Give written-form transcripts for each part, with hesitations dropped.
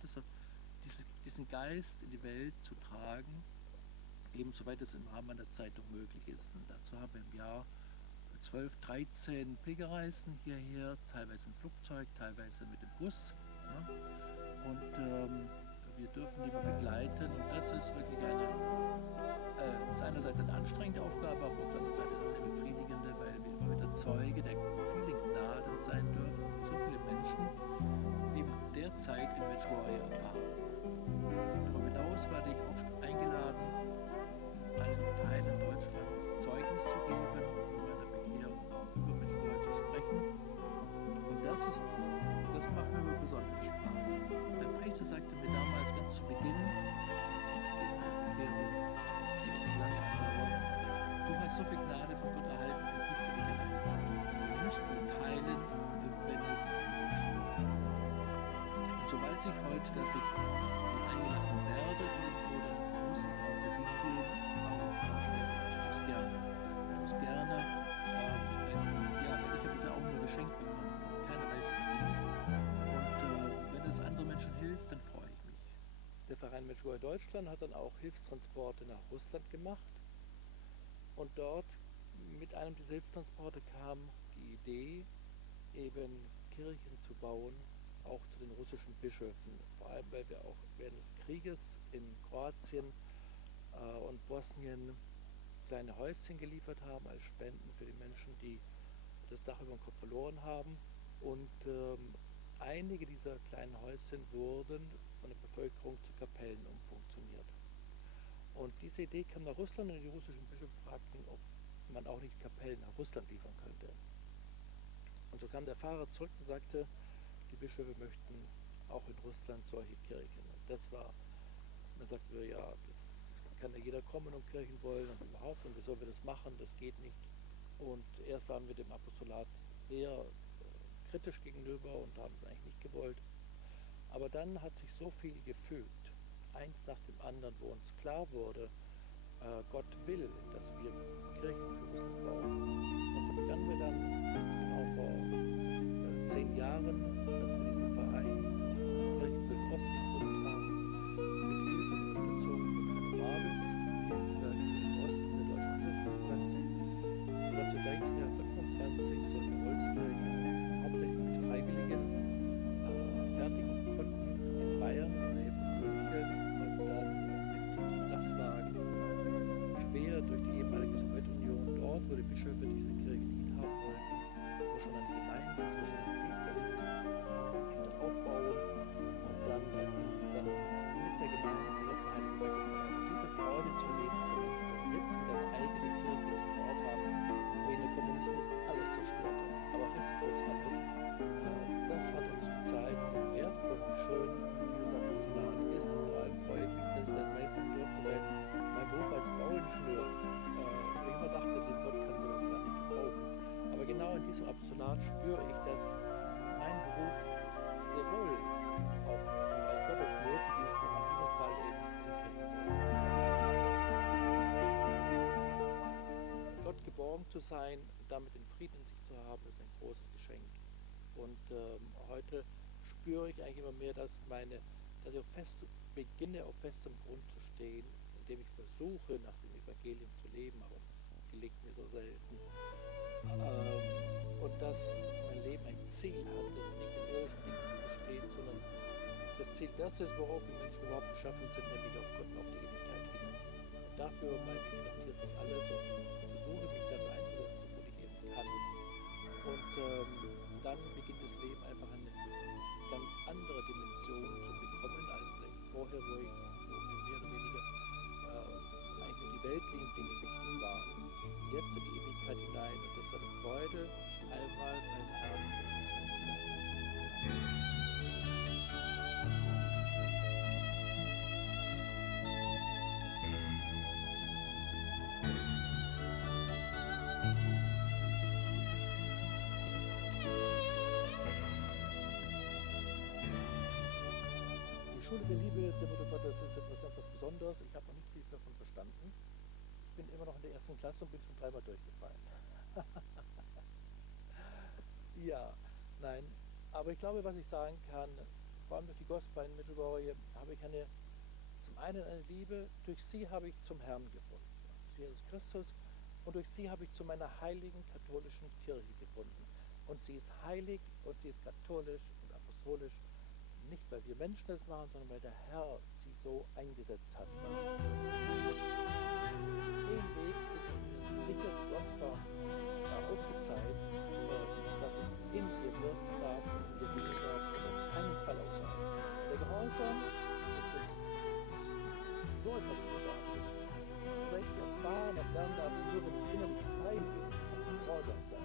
Also diesen Geist in die Welt zu tragen, eben soweit es im Rahmen der Zeitung möglich ist. Und dazu haben wir im Jahr 12, 13 Pilgerreisen hierher, teilweise im Flugzeug, teilweise mit dem Bus. Ne? Und wir dürfen die mal begleiten. Und das ist wirklich ist einerseits eine anstrengende Aufgabe, aber auf der anderen Seite eine sehr befriedigende, weil wir immer wieder Zeuge der vielen Gnaden sein dürfen, die so viele Menschen eben derzeit in Medjugorje erfahren. Darüber hinaus werde ich oft eingeladen, in allen Teilen Deutschlands Zeugnis zu geben, von meiner Bekehrung auch über Medjugorje zu sprechen. Und das macht mir immer besonders Spaß. Der Priester sagte mir damals ganz zu Beginn der Bekehrung, die lange andauert, du hast so viel Gnade von Gott erhalten, es ist nicht für dich allein. Du musst die teilen, wenn es geschieht. Und so weiß ich heute, dass ich eingeladen werde irgendwo, dann muss ich auch dorthin gehen, aber ich tue es gerne. Ich tue es gerne, wenn ich habe es ja auch nur geschenkt bekommen, keiner weiß verdient. Und wenn es anderen Menschen hilft, dann freue ich mich. Der Verein Medjugorje Deutschland hat dann auch Hilfstransporte nach Russland gemacht. Und dort mit einem dieser Hilfstransporte kam die Idee, eben Kirchen zu bauen, auch zu den russischen Bischöfen. Vor allem, weil wir auch während des Krieges in Kroatien und Bosnien kleine Häuschen geliefert haben als Spenden für die Menschen, die das Dach über dem Kopf verloren haben. Und einige dieser kleinen Häuschen wurden von der Bevölkerung zu Kapellen umfunktioniert. Und diese Idee kam nach Russland und die russischen Bischöfe fragten, ob man auch nicht Kapellen nach Russland liefern könnte. Und so kam der Pfarrer zurück und sagte, die Bischöfe möchten auch in Russland solche Kirchen. Und dann sagten wir, ja, das kann ja jeder kommen und Kirchen wollen und überhaupt, und wie sollen wir das machen, das geht nicht. Und erst waren wir dem Apostolat sehr kritisch gegenüber und haben es eigentlich nicht gewollt. Aber dann hat sich so viel gefügt, eins nach dem anderen, wo uns klar wurde, Gott will, dass wir Kirchen für Russland bauen. Und so begannen wir dann, jetzt genau vor 10 Jahren, dass wir diesen Verein Kirchen für den Osten gegründet haben, mit Hilfe und Unterstützung von einem Mavis, Hilfswerk für den Osten der Deutschen Bischofskonferenz. Und dazu seit der 25 solche Holzkirchen, hauptsächlich mit Freiwilligen, fertigen konnten in Bayern, in der Nähe von München, und dann mit Lastwagen quer durch die ehemalige Sowjetunion, dort, wo die Bischöfe diese Kirchen hinhaben wollten, wo schon eine Gemeinde ist, wo schon ein Priester ist, die dann aufbauen und dann mit der Gemeinde die letzte heilige Messe feiern. Diese Freude zu leben, dieser Menschen, dass sie jetzt wieder eine eigene Kirche in einem Ort haben, wo ihnen der Kommunismus alles zerstört hat, aber restlos alles. Das hat uns gezeigt, wie wertvoll und schön dieses Apostolat ist, und vor allem freue ich mich, dass ich das meistern durfte, weil mein Beruf als Bauingenieur, ich immer dachte, den Gott kann sowas gar nicht gebrauchen. Aber genau in diesem Apostolat spüre ich, dass mein Beruf sehr wohl auch im Reich Gottes nötig ist, und in diesem Fall eben für den Kirchenbau. Gott geborgen zu sein und damit den Frieden in sich zu haben, ist ein großes Geschenk. Und heute spüre ich eigentlich immer mehr, dass ich beginne, auf festem Grund zu stehen, indem ich versuche, nach dem Evangelium zu leben, aber das gelingt mir so selten. Und dass mein Leben ein Ziel hat, das nicht in irdischen Dingen besteht, sondern das Ziel das ist, worauf die Menschen überhaupt geschaffen sind, nämlich auf Gott und auf die Ewigkeit hin. Und dafür, meine ich, interessiert sich alles, und ich versuche mich dafür einzusetzen, wo ich eben kann. Und dann beginnt das Leben einfach eine ganz andere Dimension zu bekommen, als vielleicht vorher, wo mir mehr oder weniger eigentlich nur die weltlichen Dinge wichtig waren. Jetzt in die Ewigkeit hinein, und das ist eine Freude, einmal beim Herrn zu sein. Die Schule der Liebe der Mutter Gottes ist etwas ganz was Besonderes. Ich habe noch nicht viel davon verstanden. Ich bin immer noch in der 1. Klasse und bin schon 3-mal durchgefallen. Ja, nein. Aber ich glaube, was ich sagen kann, vor allem durch die Gospel in Medjugorje, habe ich zum einen eine Liebe, durch sie habe ich zum Herrn gefunden, zu Jesus Christus, und durch sie habe ich zu meiner heiligen katholischen Kirche gefunden. Und sie ist heilig und sie ist katholisch und apostolisch, nicht weil wir Menschen das machen, sondern weil der Herr sie so eingesetzt hat. Den Weg, den Richard Gosper aufgezeigt, dass ich in ihr wirken darf und in ihr dienen darf und auf keinen Fall außerhalb. Der Gehorsam, das ist so etwas Großartiges. Seit ich erfahren und lernen darf, nur wenn ich innerlich frei bin, kann ich gehorsam sein.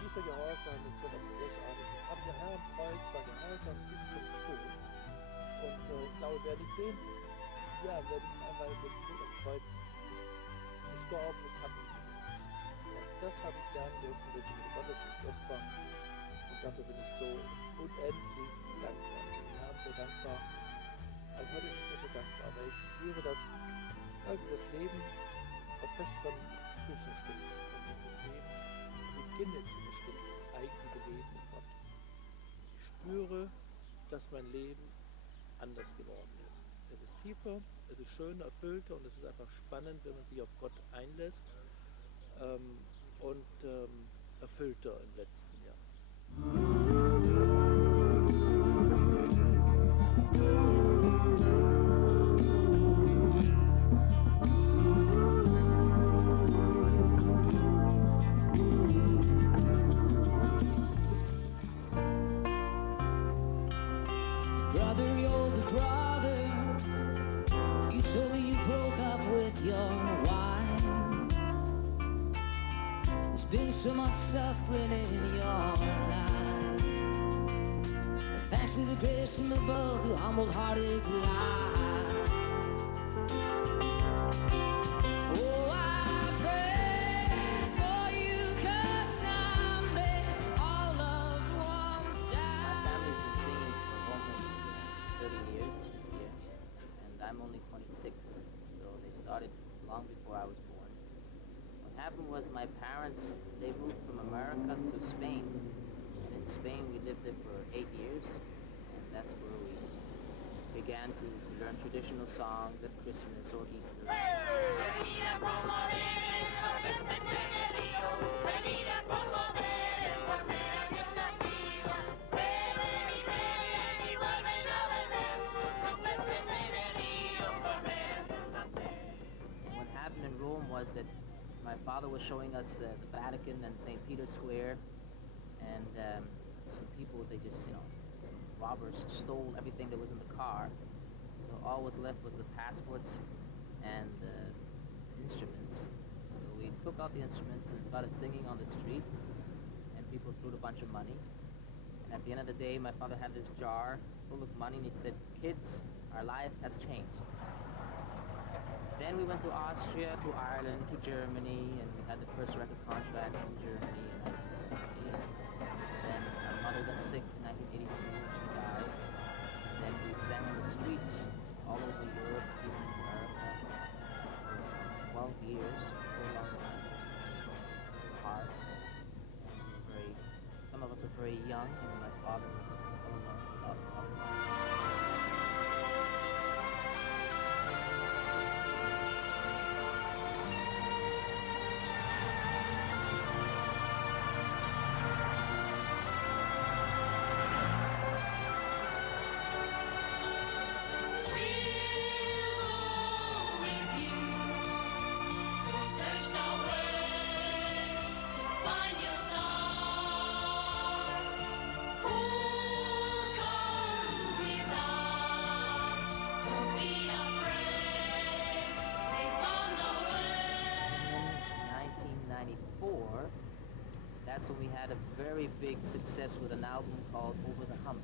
Dieser Gehorsam ist so etwas Großartiges. Aber der Herr am Kreuz war gehorsam bis zum Tod. Und ich glaube, wer nicht einmal den Tod am Kreuz gestorben ist, hat nicht. Und das habe ich lernen dürfen durch die Gottes und Gospel. Und dafür bin ich so unendlich dankbar. Ich bin Herrn so dankbar. Aber heute bin ich mir so dankbar, weil ich spüre, dass das Leben auf festeren Füßen steht. Und dieses Leben beginne zu bestimmen, das eigentliche Leben mit Gott. Ich spüre, dass mein Leben anders geworden ist. Es ist tiefer, es ist schöner, erfüllter und es ist einfach spannend, wenn man sich auf Gott einlässt und erfüllter im letzten Jahr. So much suffering in your life. Thanks to the grace from above, your humble heart is alive. Oh, I pray for you, 'cause someday all loved ones die. My family's been singing for almost 30 years this year, and I'm only 26, so they started long before I was born. What happened was my parents, they moved from America to Spain, and in Spain we lived there for 8 years, and that's where we began to learn traditional songs at Christmas or Easter. And what happened in Rome was that my father was showing us the Vatican and St. Peter's Square, and some people, they just, some robbers stole everything that was in the car. So all was left was the passports and the instruments. So we took out the instruments and started singing on the street, and people threw a bunch of money. And at the end of the day, my father had this jar full of money, and he said, "Kids, our life has changed." Then we went to Austria, to Ireland, to Germany, and we had the first record contract in Germany in 1970. Then my mother got sick in 1982, she died. And then we sang on the streets all over Europe, even in America, for 12 years, for a long time. It was hard. And some of us were very young, and my father was still learning about music. That's when we had a very big success with an album called Over the Hump.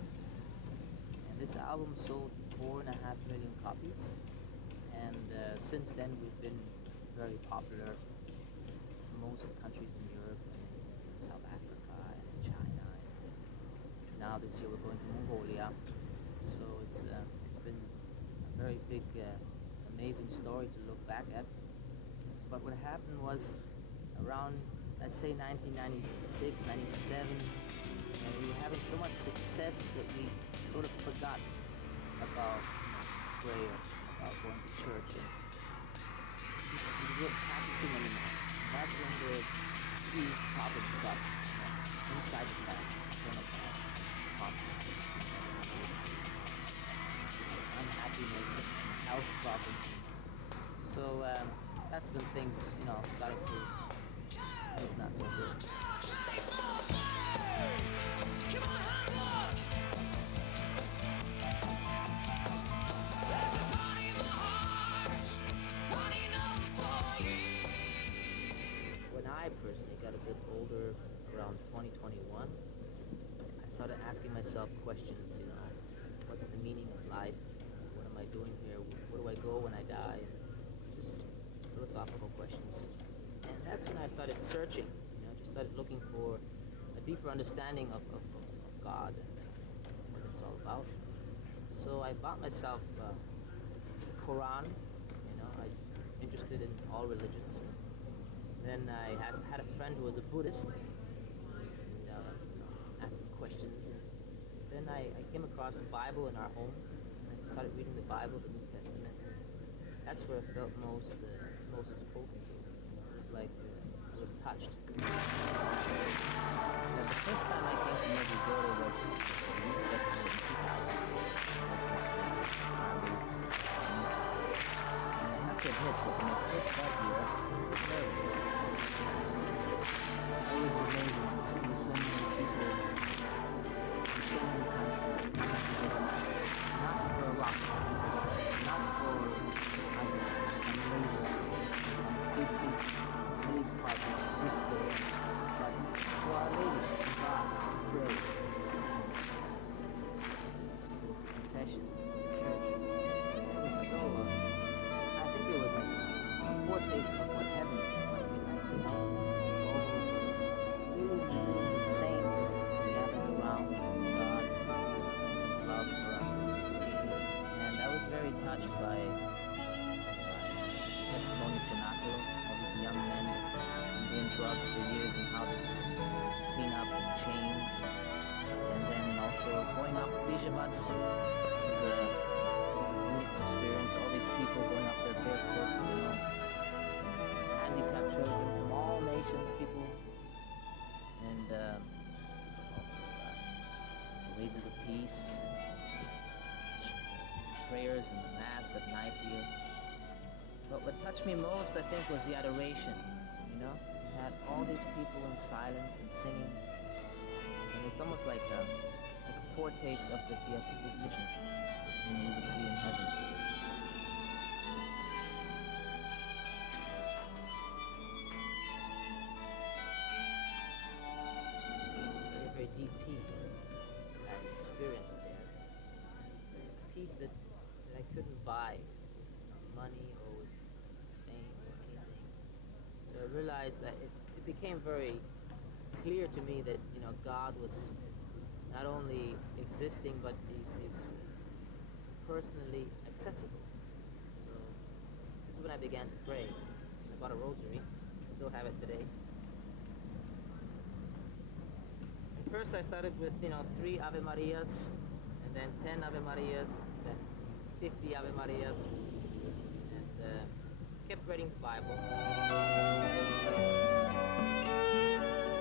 And this album sold 4.5 million copies. And since then we've been very popular in most countries in Europe and in South Africa and in China. And now this year we're going to Mongolia. So it's been a very big, amazing story to look back at. But what happened was around, let's say 1996, 97, and we were having so much success that we sort of forgot about prayer, about going to church, and he wasn't practicing anymore. That's when the three problems start, inside the family, internal family, conflict, unhappiness, and health problems. So that's when things, started to look not so good. When I personally got a bit older, around 2021, I started asking myself questions, what's the meaning of life? What am I doing here? Where do I go when I die? Just philosophical questions. And that's when I started searching, just started looking for a deeper understanding of God and what it's all about. So I bought myself a Quran, I'm interested in all religions. Then I had a friend who was a Buddhist, and asked him questions. And then I came across the Bible in our home, and I started reading the Bible, the New Testament. That's where I felt most spoken to. It was like I was touched. Now, the first time I came to Medjugorje was the New Testament in 2000. And I have to admit that when I first got here, I was a bit nervous. It was amazing to see so many people from so many countries. Not for a rock concert, not for some laser show, some big rave party, disco, but for Our Lady, to God, to pray, to sing, confession, church. It was so, I think it was like a foretaste of what heaven must be like, all those millions of saints gathered around God, His love for us. And I was very touched by testimony from Nako, all these young men doing drugs for years and how they clean up and change. And then also going up Bijavatsu was a beautiful experience. All these people going up there barefoot, handicapped children from all nations, people, and also oases of peace, prayers and the mass at night here. But what touched me most, I think, was the adoration. We had all these people in silence and singing, and it's almost like a foretaste of the theatrical vision we will see in heaven. Very, very deep peace I experienced there. It's peace that I couldn't buy with money or with fame or anything. So I realized that it became very clear to me that God was not only existing, but he's personally accessible. So this is when I began to pray. I bought a rosary. I still have it today. And first I started with 3 Ave Marias, and then 10 Ave Marias, then 50 Ave Marias, and kept reading the Bible. I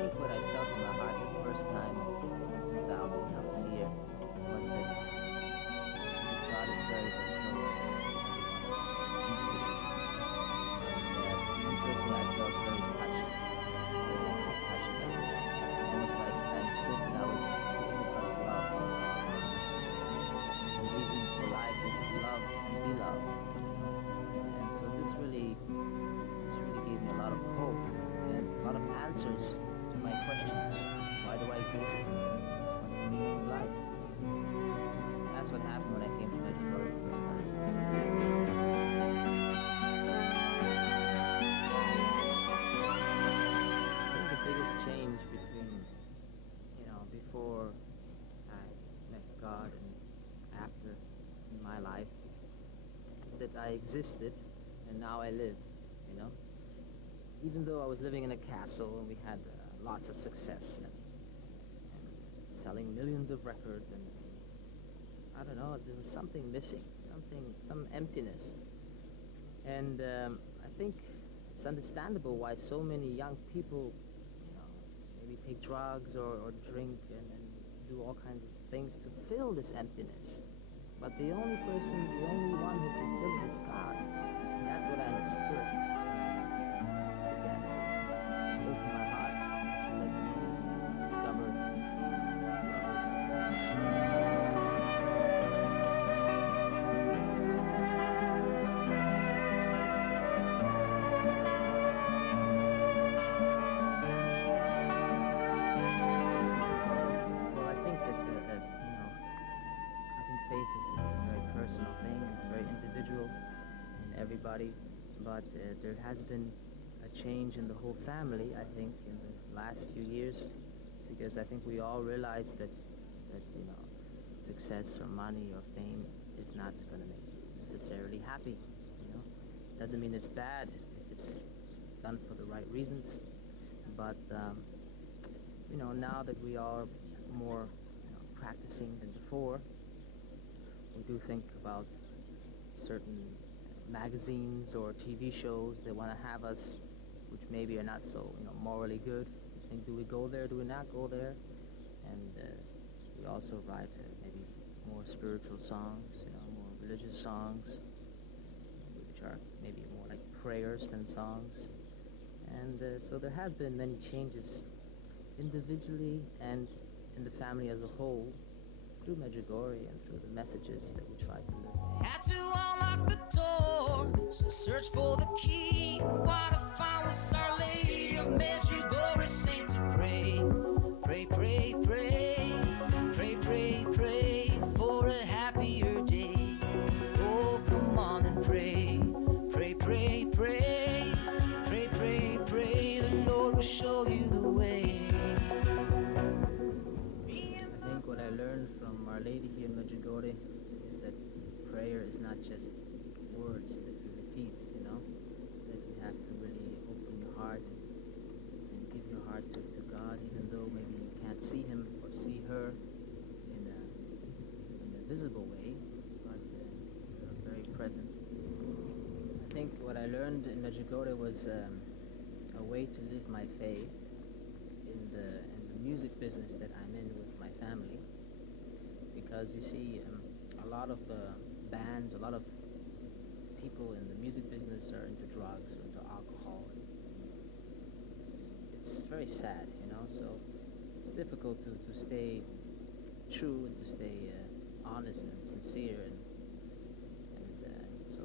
think what I felt in my heart the first time in 2000 when I was here was that God is very, very close to every one of us individually. And personally, I felt very touched. Almost like I understood that I was created out of love. The reason for life is to love and be loved. And so this really gave me a lot of hope and a lot of answers to my questions. Why do I exist? What's the meaning of life? So that's what happened when I came to Medjugorje the first time. I think the biggest change between, before I met God and after in my life is that I existed and now I live, Even though I was living in a castle and we had lots of success and selling millions of records and I don't know, there was something missing, some emptiness. And I think it's understandable why so many young people, maybe take drugs or drink and do all kinds of things to fill this emptiness. But the only one who can fill it is God. And that's what I understood. Began to open my heart to let me discover Well, I think that I think faith is a very personal thing. It's very individual in everybody. But there has been a change in the whole family, I think, in the last few years, because I think we all realize that success or money or fame is not going to make you necessarily happy. Doesn't mean it's bad if it's done for the right reasons. But now that we are more practicing than before, we do think about certain magazines or TV shows that want to have us, which maybe are not so morally good. We think, do we go there? Do we not go there? And we also write maybe more spiritual songs, more religious songs, which are maybe more like prayers than songs. And so there has been many changes individually and in the family as a whole through Medjugorje and through the messages that we try to live. Had to unlock the door, so search for the key. What I found was Our Lady of Medjugorje, saint to pray. Pray, pray, pray, pray, pray, pray for a happier day. Oh, come on and pray, pray, pray, pray, pray, pray, pray. The Lord will show you the way. I think what I learned from Our Lady here in Medjugorje is that prayer is not just words that you repeat, that you have to really open your heart and give your heart to God, even though maybe you can't see Him or see her in a visible way, but you're very present. I think what I learned in Medjugorje was a way to live my faith in the music business that I'm in with my family, because you see a lot of bands, a lot of people in the music business are into drugs or into alcohol. It's very sad, so it's difficult to stay true and to stay honest and sincere, and so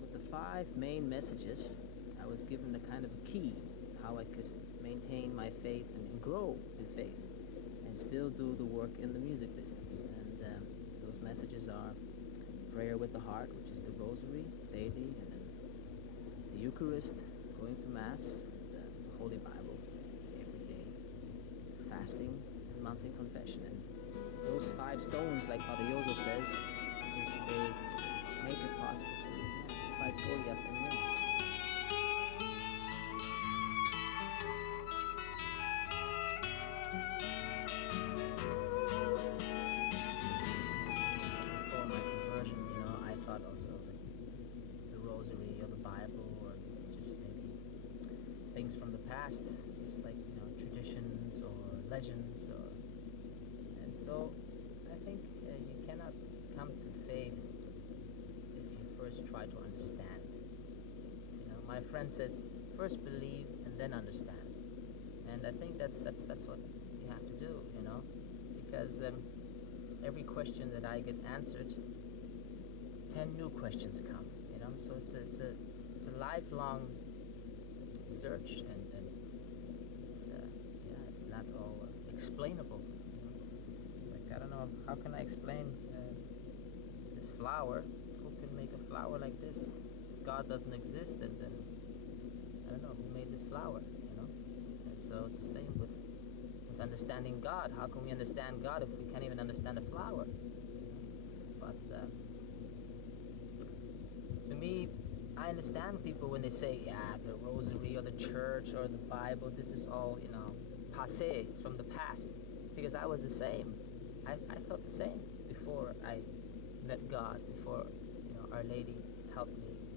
with the 5 main messages I was given a kind of a key how I could maintain my faith and grow in faith and still do the work in the music business. And those messages are prayer with the heart, which is the rosary daily, and then the Eucharist, going to Mass, and the Holy Bible every day, fasting and monthly confession. And those 5 stones, like Father Yozo says, they make it possible to fight Goliath and win. Before my conversion, I thought also that the Rosary or the Bible or just maybe things from the past, just like traditions or legends, and so I think you cannot come to faith if you first try to understand. My friend says, first believe and then understand, and I think that's what you have to do, because every question that I get answered, 10 new questions come, so it's a lifelong search, and it's not all explainable. Like, I don't know, how can I explain this flower? Who can make a flower like this? If God doesn't exist, then I don't know who made this flower, And so it's the same with understanding God. How can we understand God if we can't even understand a flower? But to me, I understand people when they say, the Rosary or the Church or the Bible, this is all, passé, it's from the past. Because I was the same. I felt the same before I met God before, Our Lady helped me